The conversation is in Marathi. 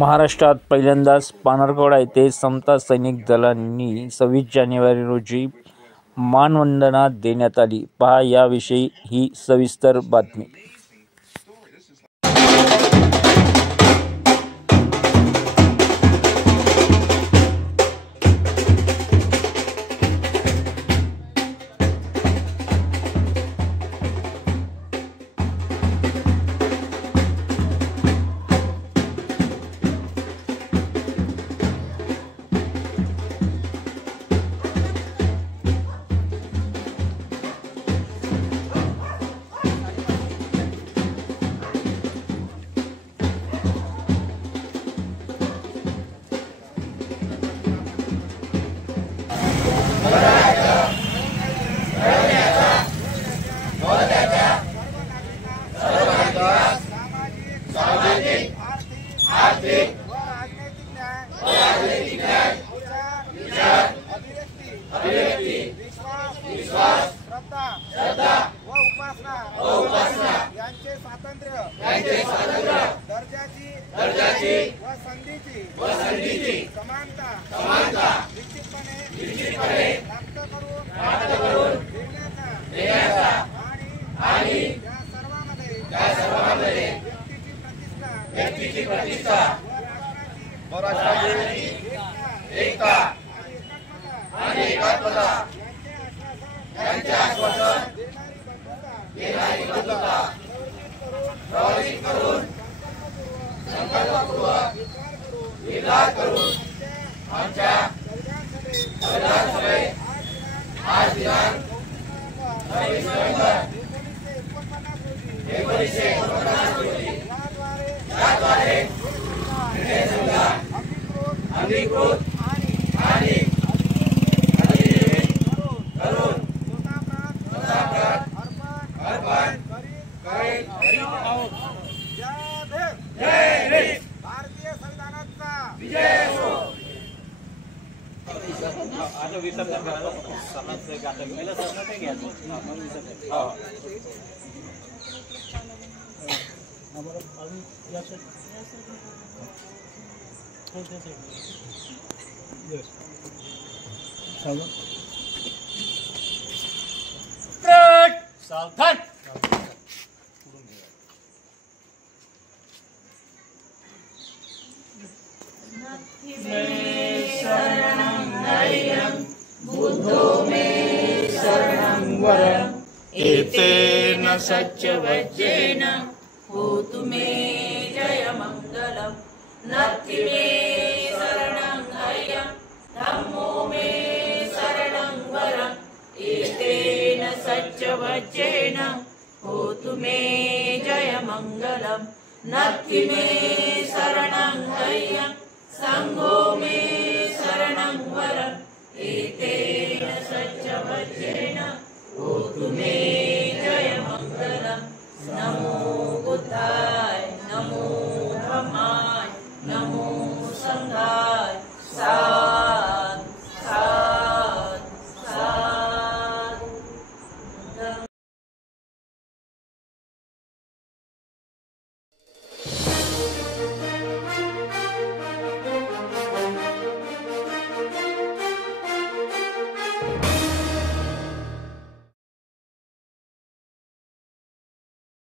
महाराष्ट्रात पहिल्यांदाच पानरकडा येथे समता सैनिक दलांनी 26 जानेवारी रोजी मानवंदना देण्यात आली। पहा याविषयी ही सविस्तर बातमी। आर्थिक व राजनैतिक न्याय अभिव्यक्ती विश्वास श्रद्धा व उपासना यांचे स्वातंत्र्य दर्जाची व संधीची समानता निश्चितपणे प्राप्त करून देण्याचा आणि त्या सर्वांमध्ये व्यक्तीची प्रतिष्ठा व राष्ट्राची एकता आणि एकात्मता यांचे आश्वासन देणारी बंधुता प्रभावित करून संकल्पपूर्वक विचार करून आमच्या संविधान सभेत आज दिनांक 26 नोव्हेंबर 1949 रोजी याद्वारे अंगीकृत आणि करून अर्पण करीत आहोत। जय हिंद। भारतीय संविधानाचा विजय असो। आता विसर्जन करायला समाज गाता पहिला सरना काय घ्यायचं आपण विसर्जन आम्हाला अजून या साइड यस सावधान सावधान बुद्धो मे शरणं वरं एतेन सत्यवचनेन होतु मे जयमङ्गलं। नत्थि मे शरणं अयं धम्मो मे शरणं वरं एतेन सत्यवचनेन होतु मे जयमङ्गलं। नत्थि मे शरणं अयं संघो मे शरणं वरं एतेन सत्यवचनेन होतु मे जयमङ्गलं। नमो